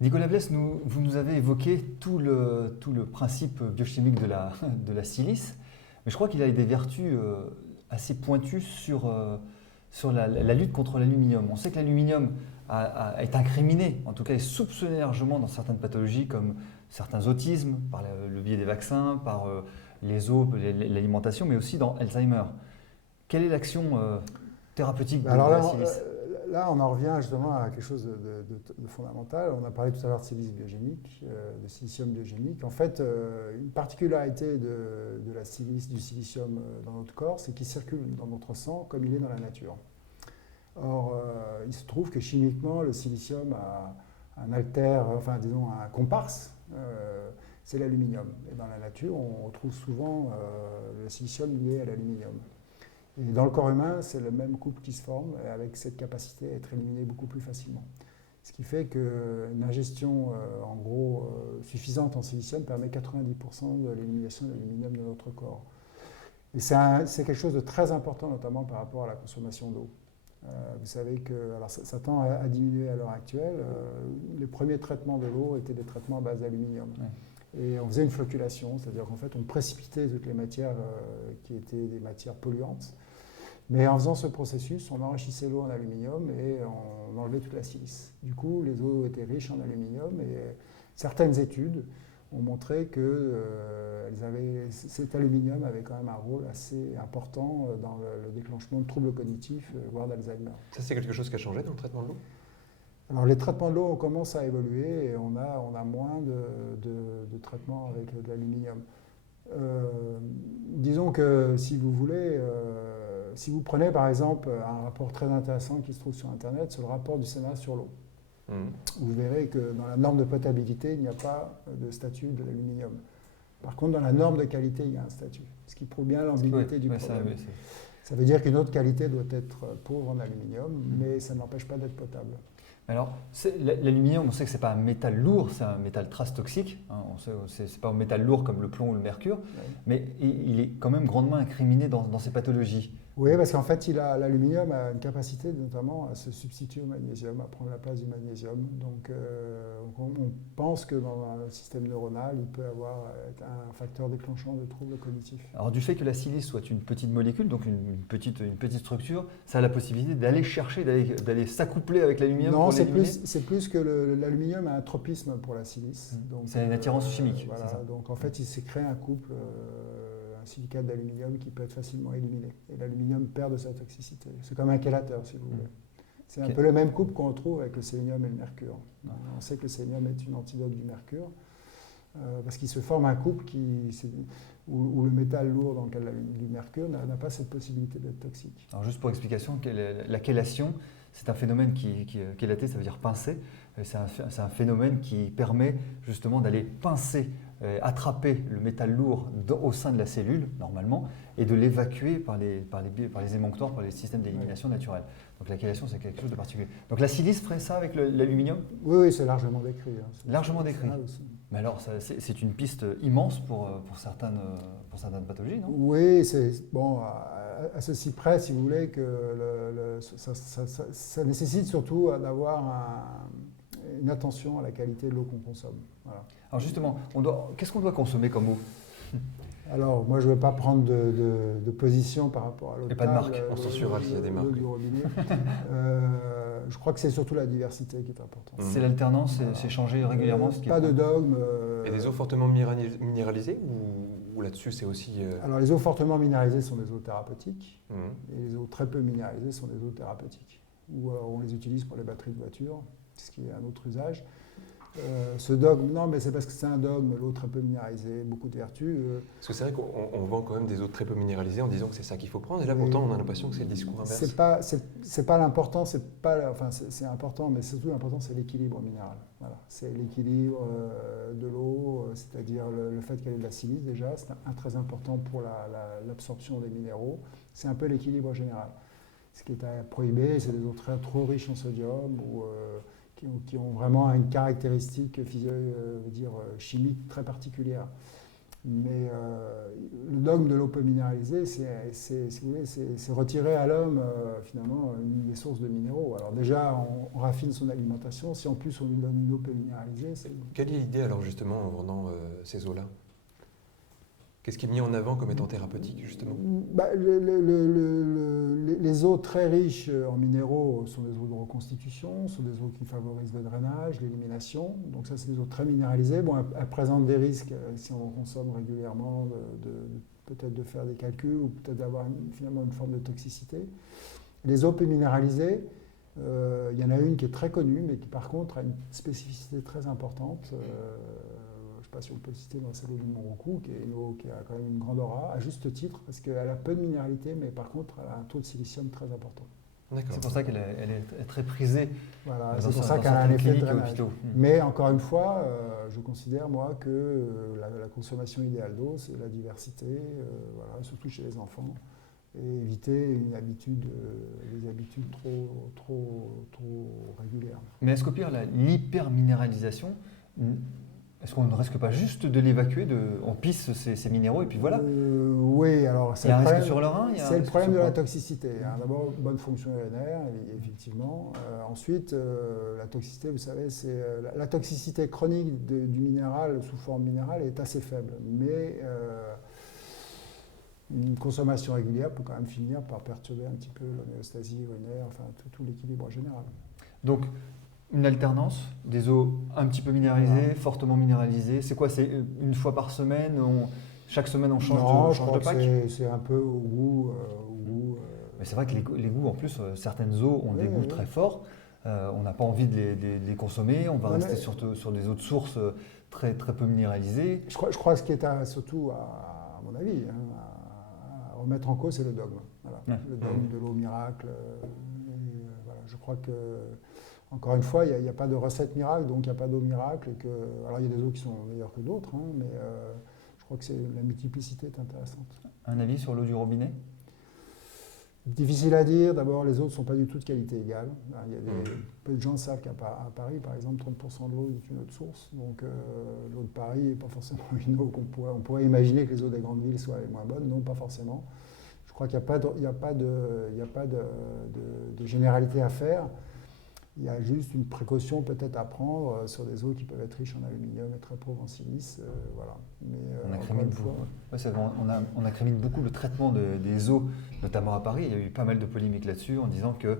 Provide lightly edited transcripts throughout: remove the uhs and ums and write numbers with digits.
Nicolas Blès, vous nous avez évoqué tout le principe biochimique de la silice, mais je crois qu'il a des vertus assez pointues sur la lutte contre l'aluminium. On sait que l'aluminium est incriminé, en tout cas est soupçonné largement dans certaines pathologies comme certains autismes, par le biais des vaccins, par les eaux, l'alimentation, mais aussi dans Alzheimer. Quelle est l'action thérapeutique de Alors la là, silice? là, on en revient justement à quelque chose de fondamental. On a parlé tout à l'heure de silice biogénique, de silicium biogénique. En fait, une particularité de la silice, du silicium dans notre corps, c'est qu'il circule dans notre sang comme il est dans la nature. Or, il se trouve que chimiquement, le silicium a un alter, enfin disons un comparse, c'est l'aluminium. Et dans la nature, on retrouve souvent le silicium lié à l'aluminium. Et dans le corps humain, c'est le même couple qui se forme avec cette capacité à être éliminé beaucoup plus facilement. Ce qui fait qu'une ingestion en gros suffisante en silicium permet 90% de l'élimination de l'aluminium de notre corps. Et c'est quelque chose de très important, notamment par rapport à la consommation d'eau. Vous savez que alors ça tend à diminuer à l'heure actuelle. Les premiers traitements de l'eau étaient des traitements à base d'aluminium. Ouais. Et on faisait une floculation, c'est-à-dire qu'en fait on précipitait toutes les matières qui étaient des matières polluantes. Mais en faisant ce processus, on enrichissait l'eau en aluminium et on enlevait toute la silice. Du coup, les eaux étaient riches en aluminium et certaines études ont montré que cet aluminium avait quand même un rôle assez important dans le déclenchement de troubles cognitifs, voire d'Alzheimer. Ça, c'est quelque chose qui a changé dans le traitement de l'eau? Alors, les traitements de l'eau, on commence à évoluer et on a moins de traitements avec de l'aluminium. Disons que si vous voulez, si vous prenez par exemple un rapport très intéressant qui se trouve sur Internet, c'est le rapport du Sénat sur l'eau. Vous verrez que dans la norme de potabilité, il n'y a pas de statut de l'aluminium. Par contre, dans la norme de qualité, il y a un statut, ce qui prouve bien l'ambiguïté du problème. Ça veut dire qu'une autre qualité doit être pauvre en aluminium, mais ça n'empêche pas d'être potable. Alors, l'aluminium, on sait que ce n'est pas un métal lourd, c'est un métal trace toxique. Hein, ce n'est pas un métal lourd comme le plomb ou le mercure, mais il est quand même grandement incriminé dans ces pathologies. Oui, parce qu'en fait, l'aluminium a une capacité notamment à se substituer au magnésium, à prendre la place du magnésium. Donc, on pense que dans un système neuronal, il peut avoir un facteur déclenchant de troubles cognitifs. Alors, du fait que la silice soit une petite molécule, donc une petite structure, ça a la possibilité d'aller chercher, d'aller s'accoupler avec l'aluminium pour l'éliminer? Non, c'est plus que l'aluminium a un tropisme pour la silice. C'est une attirance chimique. Voilà, c'est ça. donc en fait, il s'est créé un couple, un silicate d'aluminium qui peut être facilement éliminé. Et l'aluminium perd de sa toxicité. C'est comme un chélateur, si vous voulez. C'est un peu le même couple qu'on retrouve avec le sélénium et le mercure. On sait que le sélénium est une antidote du mercure, parce qu'il se forme un couple où le métal lourd dans le cas du mercure n'a pas cette possibilité d'être toxique. Alors juste pour explication, la chélation, c'est un phénomène chélater, ça veut dire pincer. C'est un phénomène qui permet justement d'aller pincer, attraper le métal lourd au sein de la cellule, normalement, et de l'évacuer par les émonctoires, par les systèmes d'élimination naturels. Donc la chélation, c'est quelque chose de particulier. Donc la silice ferait ça avec l'aluminium? Oui, c'est largement décrit. Largement décrit. Mais alors, c'est une piste immense pour certaines pathologies, non? Oui, c'est bon, à ceci près, si vous voulez, que ça nécessite surtout d'avoir une attention à la qualité de l'eau qu'on consomme. Voilà. Alors justement, qu'est-ce qu'on doit consommer comme eau? Alors, moi, je ne veux pas prendre de position par rapport à l'eau. Et pas de marque. On censurera s'il y a des marques. Du robinet. Je crois que c'est surtout la diversité qui est importante. C'est l'alternance, c'est changer régulièrement. Pas de dogme. Et des eaux fortement minéralisées ou là-dessus c'est aussi… Alors les eaux fortement minéralisées sont des eaux thérapeutiques et les eaux très peu minéralisées sont des eaux thérapeutiques. Ou alors on les utilise pour les batteries de voiture, ce qui est un autre usage. Ce dogme, non, mais c'est parce que c'est un dogme, l'eau très peu minéralisée, beaucoup de vertus. Parce que c'est vrai qu'on vend quand même des eaux très peu minéralisées en disant que c'est ça qu'il faut prendre, et là pourtant on a l'impression que c'est le discours inverse. C'est pas l'important, c'est important, mais surtout l'important c'est l'équilibre minéral. Voilà. C'est l'équilibre de l'eau, c'est-à-dire le fait qu'elle ait de la silice déjà, c'est très important pour l'absorption des minéraux. C'est un peu l'équilibre général. Ce qui est à prohiber, c'est des eaux trop riches en sodium ou qui ont vraiment une caractéristique chimique très particulière. Mais le dogme de l'eau peu minéralisée, si vous voulez, c'est retirer à l'homme finalement une des sources de minéraux. Alors déjà, on raffine son alimentation. Si en plus on lui donne une eau peu minéralisée, c'est... Quelle est l'idée alors justement en vendant ces eaux-là? Qu'est-ce qui est mis en avant comme étant thérapeutique justement? Les eaux très riches en minéraux sont des eaux de reconstitution, sont des eaux qui favorisent le drainage, l'élimination. Donc ça, c'est des eaux très minéralisées. Bon, elles présentent des risques si on consomme régulièrement, peut-être de faire des calculs ou peut-être d'avoir finalement une forme de toxicité. Les eaux peu minéralisées, il y en a une qui est très connue, mais qui par contre a une spécificité très importante. Je ne sais pas si on peut le citer, c'est l'eau du Mont-Roucou, qui est une eau qui a quand même une grande aura, à juste titre, parce qu'elle a peu de minéralité, mais par contre, elle a un taux de silicium très important. C'est pour ça qu'elle est très prisée. Voilà, c'est pour ça qu'elle a un effet de drainage. Mmh. Mais encore une fois, je considère, moi, que la consommation idéale d'eau, c'est la diversité, voilà, surtout chez les enfants, et éviter des habitudes trop régulières. Mais est-ce qu'au pire, l'hyperminéralisation, est-ce qu'on ne risque pas juste de l'évacuer, on pisse ces minéraux et puis voilà? Oui, alors il y a un risque sur le rein. C'est le problème de la toxicité. D'abord, bonne fonction urinaire, effectivement. Ensuite, la toxicité, vous savez, c'est la toxicité chronique du minéral sous forme minérale est assez faible, mais une consommation régulière peut quand même finir par perturber un petit peu l'homéostasie urinaire, enfin tout l'équilibre général. Donc, une alternance, des eaux un petit peu minéralisées, fortement minéralisées. C'est quoi? C'est une fois par semaine? Chaque semaine, on change de pack? C'est un peu au goût. Mais c'est vrai que les goûts, en plus, certaines eaux ont des goûts très forts. On n'a pas envie de les consommer. On va rester sur des eaux de source très, très peu minéralisées. Je crois que ce qui est surtout, à mon avis, à remettre en cause, c'est le dogme. Voilà. Le dogme de l'eau miracle. Voilà. Je crois que... Encore une fois, il n'y a pas de recette miracle, donc il n'y a pas d'eau miracle. Alors il y a des eaux qui sont meilleures que d'autres, mais je crois que la multiplicité est intéressante. Un avis sur l'eau du robinet? Difficile à dire. D'abord, les eaux ne sont pas du tout de qualité égale. Peu de gens savent qu'à Paris, par exemple, 30% de l'eau est une eau de source. Donc l'eau de Paris n'est pas forcément une eau on pourrait imaginer que les eaux des grandes villes soient les moins bonnes. Non, pas forcément. Je crois qu'il n'y a pas de généralité à faire. Il y a juste une précaution peut-être à prendre sur des eaux qui peuvent être riches en aluminium et très pauvres en silice. Voilà. Mais on incrimine beaucoup le traitement des eaux, notamment à Paris. Il y a eu pas mal de polémiques là-dessus en disant que...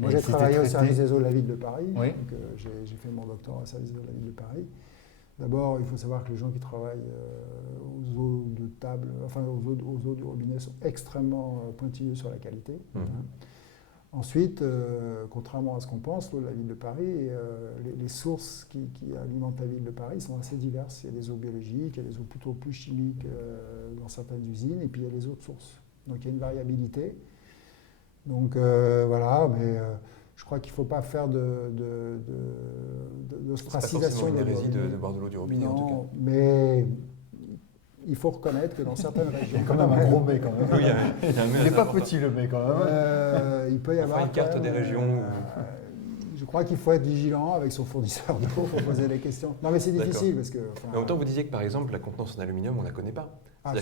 Moi, j'ai travaillé au service des eaux de la ville de Paris. Oui. Donc, j'ai fait mon doctorat au service des eaux de la ville de Paris. D'abord, il faut savoir que les gens qui travaillent aux eaux de table, enfin aux eaux du robinet sont extrêmement pointilleux sur la qualité. Ensuite, contrairement à ce qu'on pense, l'eau de la ville de Paris, les sources qui alimentent la ville de Paris sont assez diverses. Il y a des eaux biologiques, il y a des eaux plutôt plus chimiques dans certaines usines, et puis il y a les eaux de source. Donc il y a une variabilité. Donc voilà, mais je crois qu'il ne faut pas faire d'ostracisation de l'hérésie de boire de l'eau du robinet en tout cas. Mais il faut reconnaître que dans certaines régions... Il y a quand même un gros mais quand même. Oui, il n'est pas petit le mais quand même. Il peut y avoir une carte des régions. Je crois qu'il faut être vigilant avec son fournisseur d'eau pour poser des questions. Non mais c'est difficile parce que... Mais en même temps, vous disiez que par exemple, la contenance en aluminium, on ne la connaît pas. On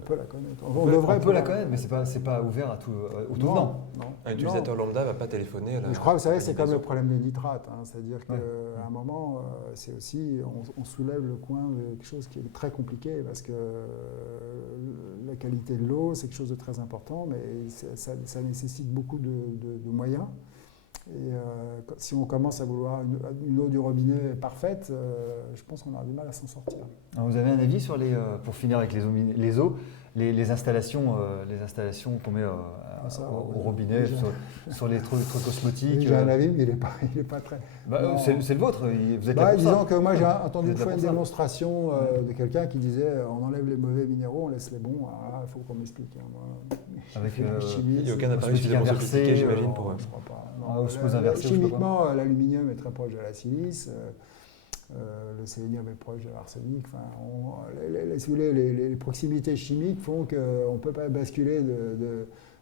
peut la connaître. On peut la connaître, mais c'est pas ouvert à tout venant. Un utilisateur lambda ne va pas téléphoner à la... Je crois, vous savez, c'est comme le problème des nitrates. C'est-à-dire qu'à un moment, c'est aussi, on soulève le coin de quelque chose qui est très compliqué parce que la qualité de l'eau, c'est quelque chose de très important, mais ça nécessite beaucoup de moyens. Et si on commence à vouloir une eau du robinet parfaite, je pense qu'on aura du mal à s'en sortir. Alors vous avez un avis sur pour finir avec les eaux, les installations qu'on met au robinet, sur les trucs cosmétiques? J'ai un avis, mais il n'est pas très... c'est le vôtre, vous êtes là pour disons ça. que moi j'ai entendu une fois une démonstration de quelqu'un qui disait on enlève les mauvais minéraux, on laisse les bons. Il faut qu'on m'explique. Avec il n'y a aucun appareil suffisamment sophistiqué, j'imagine, pour... Je crois pas. Chimiquement, l'aluminium est très proche de la silice, le sélénium est proche de l'arsenic. Si vous voulez, les proximités chimiques font qu'on ne peut pas basculer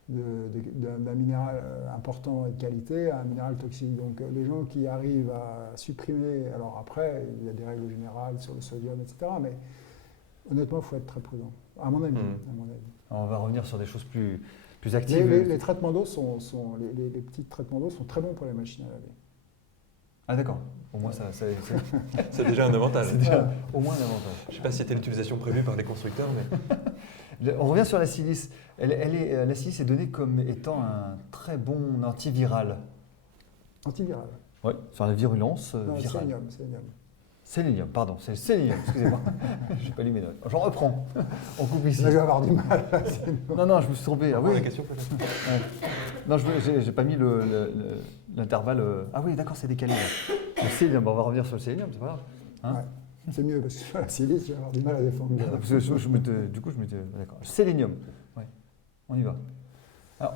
d'un minéral important et de qualité à un minéral toxique. Donc les gens qui arrivent à supprimer, alors après, il y a des règles générales sur le sodium, etc., mais Honnêtement, il faut être très prudent, à mon avis. À mon avis. Alors, on va revenir sur des choses plus Les, actives. les traitements d'eau les petits traitements d'eau sont très bons pour les machines à laver. Ah d'accord, au moins c'est C'est déjà un avantage. c'est déjà au moins un avantage. Je ne sais pas si c'était l'utilisation prévue par les constructeurs, mais On revient sur la silice. La silice est donnée comme étant un très bon antiviral. Antiviral. Oui, sur la virulence Non, virale. sélénium. Sélénium, pardon, c'est le sélénium, excusez-moi. J'ai pas lu mes notes. J'en reprends. On coupe ici. Là, je vais avoir du mal. Non, je me suis trompé. Ah oui. la question peut-être. Ouais. Non, j'ai pas mis l'intervalle. Ah oui, d'accord, c'est décalé. Là. Le sélénium, on va revenir sur le sélénium, c'est pas grave. Hein Ouais. C'est mieux parce que sur la silice, je vais avoir du mal à défendre. Parce que du coup, je me dis, d'accord. Sélénium, ouais, on y va. Alors,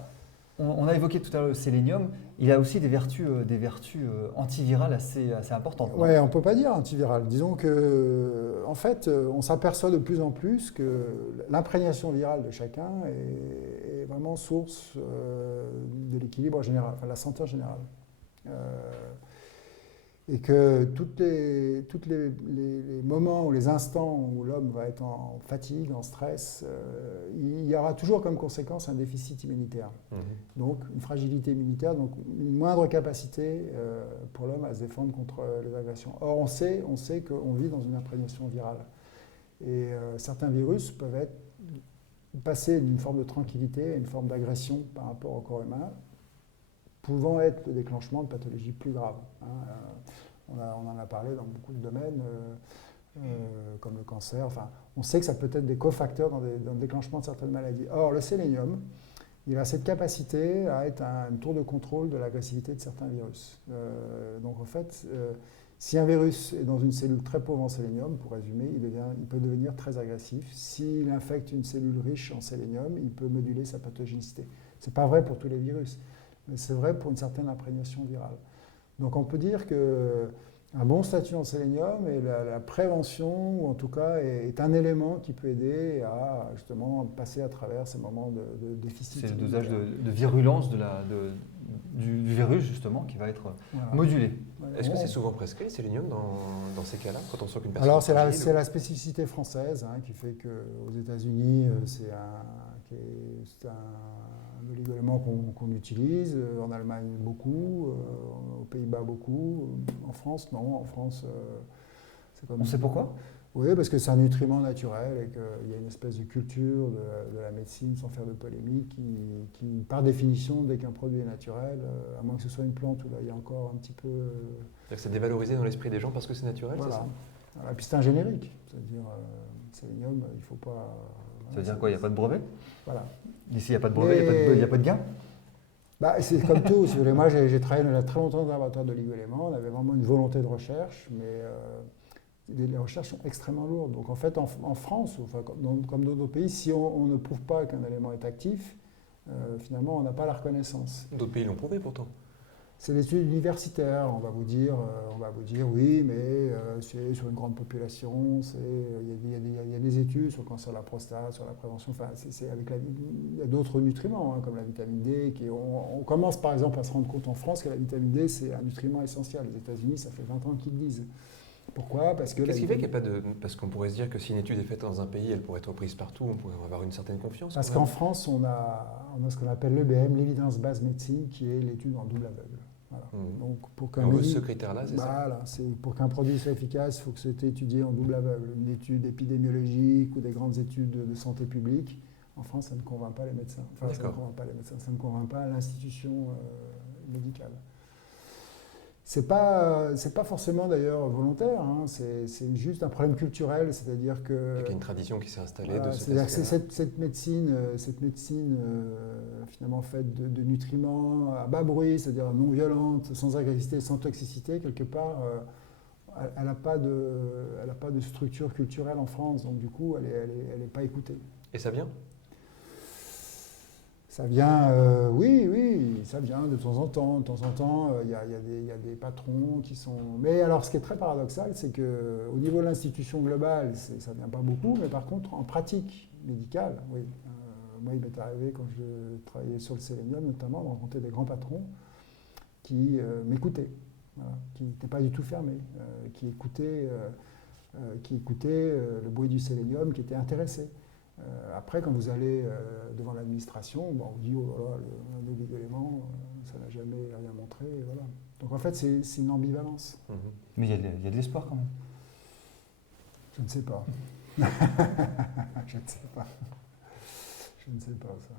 on a évoqué tout à l'heure le sélénium. Il a aussi des vertus antivirales assez importantes. non Ouais, on peut pas dire antiviral. Disons que, en fait, on s'aperçoit de plus en plus que l'imprégnation virale de chacun est vraiment source de l'équilibre général, enfin, de la santé en général. Et que tous les moments ou les instants où l'homme va être en fatigue, en stress, il y aura toujours comme conséquence un déficit immunitaire. Donc une fragilité immunitaire, donc une moindre capacité pour l'homme à se défendre contre les agressions. Or on sait qu'on vit dans une imprégnation virale. Et certains virus peuvent passer d'une forme de tranquillité à une forme d'agression par rapport au corps humain, pouvant être le déclenchement de pathologies plus graves. On en a parlé dans beaucoup de domaines, comme le cancer. Enfin, on sait que ça peut être des cofacteurs dans le déclenchement de certaines maladies. Or, le sélénium, il a cette capacité à être un tour de contrôle de l'agressivité de certains virus. Donc, en fait, si un virus est dans une cellule très pauvre en sélénium, pour résumer, il peut devenir très agressif. S'il infecte une cellule riche en sélénium, il peut moduler sa pathogénicité. Ce n'est pas vrai pour tous les virus, mais c'est vrai pour une certaine imprégnation virale. Donc on peut dire qu'un bon statut en sélénium et la prévention, ou en tout cas, est un élément qui peut aider à justement passer à travers ces moments de déficit. C'est le dosage de virulence du virus, justement, qui va être modulé. Est-ce que c'est souvent prescrit le sélénium dans ces cas-là, quand on sent qu'une personne Alors est fragile, c'est la spécificité française qui fait qu'aux États-Unis, c'est un oligoélément qu'on utilise, en Allemagne beaucoup, aux Pays-Bas beaucoup, en France non, en France c'est comme... On sait pourquoi ? Oui, parce que c'est un nutriment naturel et qu'il y a une espèce de culture de la médecine, sans faire de polémique, qui par définition, dès qu'un produit est naturel, à moins que ce soit une plante où là il y a encore un petit peu... C'est-à-dire que c'est dévalorisé dans l'esprit des gens parce que c'est naturel, voilà. c'est ça ? Voilà. Et puis c'est un générique, c'est-à-dire sélénium, il ne faut pas... Ça veut dire quoi ? Il n'y a pas de brevet ? Voilà. Ici, il n'y a pas de brevet, il n'y a pas de gain ? C'est comme tout, si vous voulez. Moi, j'ai travaillé très longtemps dans un laboratoire d'oligo-éléments. On avait vraiment une volonté de recherche, mais les recherches sont extrêmement lourdes. Donc, en fait, en France, enfin, comme dans d'autres pays, si on ne prouve pas qu'un élément est actif, finalement, on n'a pas la reconnaissance. D'autres pays l'ont prouvé pourtant. C'est l'étude universitaire. On va vous dire oui, mais c'est sur une grande population. Il y a des études sur le cancer de la prostate, sur la prévention. Enfin, il y a d'autres nutriments, comme la vitamine D. On commence par exemple à se rendre compte en France que la vitamine D, c'est un nutriment essentiel. Les États-Unis, ça fait 20 ans qu'ils le disent. Pourquoi ? Parce que Qu'est-ce qui fait qu'il n'y a pas de... Parce qu'on pourrait se dire que si une étude est faite dans un pays, elle pourrait être reprise partout, on pourrait avoir une certaine confiance. Parce qu'en France, on a ce qu'on appelle l'EBM, l'Evidence Based Medicine, qui est l'étude en double aveugle. Voilà. Donc, pour ce critère-là, c'est ça. Pour qu'un produit soit efficace, il faut que ce soit étudié en double aveugle. Une étude épidémiologique ou des grandes études de santé publique. En France, ça ne convainc pas les médecins. Enfin, ça ne convainc pas les médecins, ça ne convainc pas l'institution médicale. C'est pas forcément d'ailleurs volontaire, c'est juste un problème culturel, c'est-à-dire que... Il y a une tradition qui s'est installée voilà, de ce c'est-à-dire que cette médecine finalement faite de nutriments à bas bruit, c'est-à-dire non violente, sans agressivité, sans toxicité, quelque part, elle n'a pas de structure culturelle en France, donc du coup, elle n'est pas écoutée. Et ça vient ? Ça vient, oui, ça vient de temps en temps. De temps en temps, il y a des patrons qui sont... Mais alors, ce qui est très paradoxal, c'est qu'au niveau de l'institution globale, ça ne vient pas beaucoup, mais par contre, en pratique médicale, oui. Moi, il m'est arrivé, quand je travaillais sur le sélénium, notamment, de rencontrer des grands patrons qui m'écoutaient, voilà, qui n'étaient pas du tout fermés, qui écoutaient... qui écoutaient le bruit du sélénium, qui étaient intéressés. Après, quand vous allez devant l'administration, bon, on vous dit oh là là, un des éléments, ça n'a jamais rien montré. Et voilà. Donc en fait, c'est une ambivalence. Mais il y a de l'espoir quand même. Je ne sais pas. Je ne sais pas. Je ne sais pas ça.